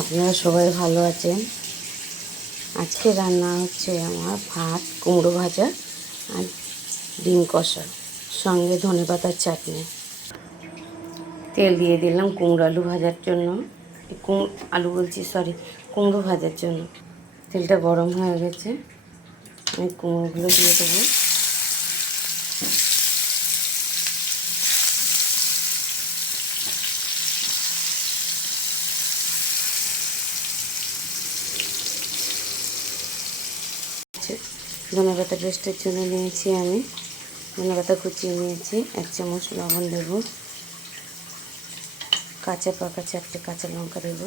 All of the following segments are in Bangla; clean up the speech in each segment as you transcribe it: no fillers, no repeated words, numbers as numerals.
আপনারা সবাই ভালো আছেন। আজকে রান্না হচ্ছে আমার ভাত, কুমড়ো ভাজা আর ডিম কষা, সঙ্গে ধনেপাতার চাটনি। তেল দিয়ে দিলাম কুমড়ো আলু ভাজার জন্য, কুমড়ো ভাজার জন্য। তেলটা গরম হয়ে গেছে, আমি কুমড়োগুলো দিয়ে দেবো। ধনেপাতা পেস্টের জন্য নিয়েছি আমি ধনেপাতা কুচিয়ে নিয়েছি, 1 চামচ লবণ দেব, কাঁচা পাকা 4টে কাঁচা লঙ্কা দেব,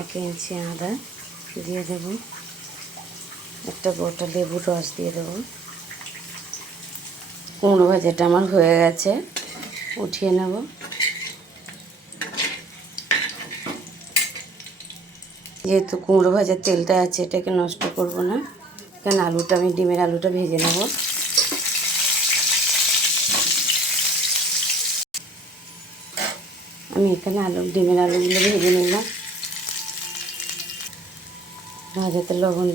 1 ইঞ্চি আদা দিয়ে দেব, একটা গোটা লেবুর রস দিয়ে দেবো। কুমড়ো ভাজাটা আমার হয়ে গেছে, উঠিয়ে নেব। যেহেতু কুমড়ো ভাজার তেলটা আছে, এটাকে নষ্ট করব না, কারণ ডিমের আলুটা ভেজে নেব। আমি এখানে ডিমের আলুগুলো ভেজে নিলাম। ভাজাতে লবণ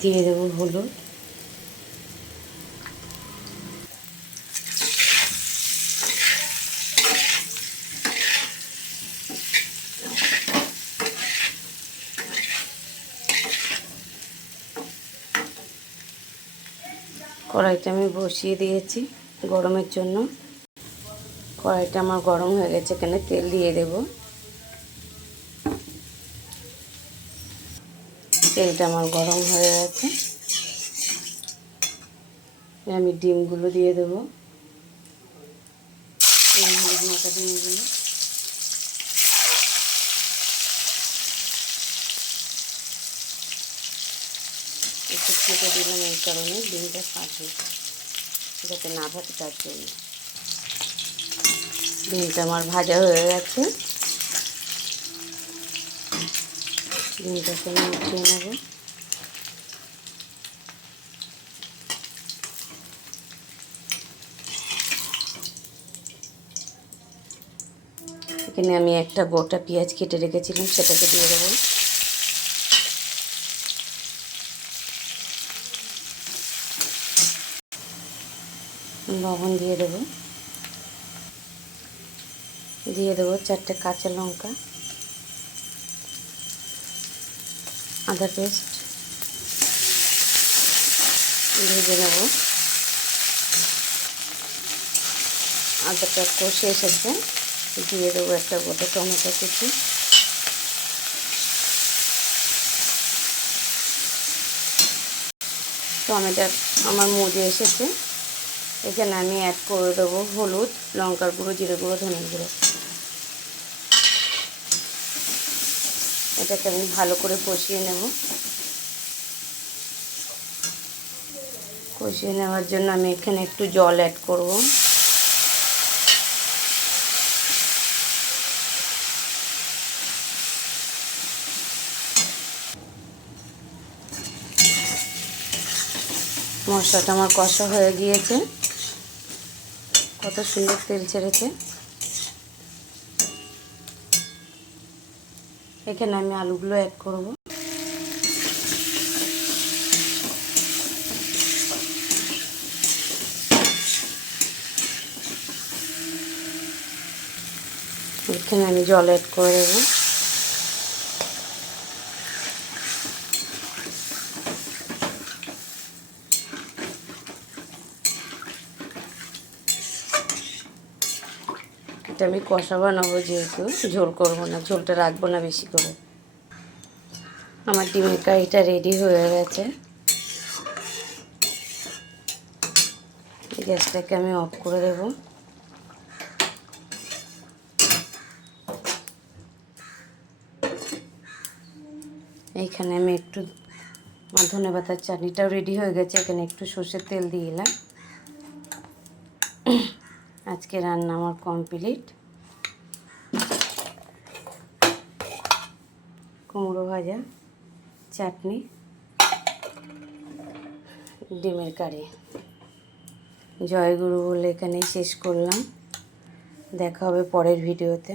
দিয়ে দেবো, হলুদ, কড়াইটা আমি বসিয়ে দিয়েছি গরমের জন্য। কড়াইটা আমার গরম হয়ে গেছে, এখানে তেল দিয়ে দেব। তেলটা আমার গরম হয়ে গেছে, আমি ডিমগুলো দিয়ে দেবো, হলুদ মাখা ডিমগুলো। একটু ছেঁকে দিলাম, এই কারণে ডিমটা ফাটবে, যাতে না ফাটে তার জন্য। ডিমটা আমার ভাজা হয়ে গেছে, ডিমটাকে আমি উঠিয়ে নেব। এখানে আমি একটা গোটা পেঁয়াজ কেটে রেখেছিলাম, সেটাকে দিয়ে দেবো। লবণ দিয়ে দেবো, 4টে কাঁচা লঙ্কা, আদা পেস্ট ভেজে নেব। আদাটা কষে এসেছে, দিয়ে দেবো একটা গোটা টমেটো কুচি, টমেটো আমার মজে এসেছে। এখানে আমি অ্যাড করে দেবো হলুদ, লঙ্কার গুঁড়ো, জিরে গুঁড়ো, ধনে গুঁড়ো। এটাকে আমি ভালো করে কষিয়ে নেব। কষিয়ে নেওয়ার জন্য আমি এখানে একটু জল অ্যাড করব। মশলাটা আমার কষা হয়ে গিয়েছে, কত সুন্দর তেল ছেড়েছে। এখানে আমি আলুগুলো অ্যাড করব। এখানে আমি জল অ্যাড করে দেবো। এটা আমি কষা বানাবো, যেহেতু ঝোল করব না, ঝোলটা রাখবো না বেশি করে। আমার ডিমের কারিটা রেডি হয়ে গেছে। গ্যাসটাকে আমি অফ করে দেব। এইখানে আমি একটু ধনেপাতার চাটনিটাও রেডি হয়ে গেছে, এখানে একটু সর্ষের তেল দিয়ে দিলাম। আজকে রান্না আমার কমপ্লিট। কুমড়ো ভাজা, চাটনি, ডিমের কারি। জয়গুরু বলে এখানেই শেষ করলাম। দেখা হবে পরের ভিডিওতে।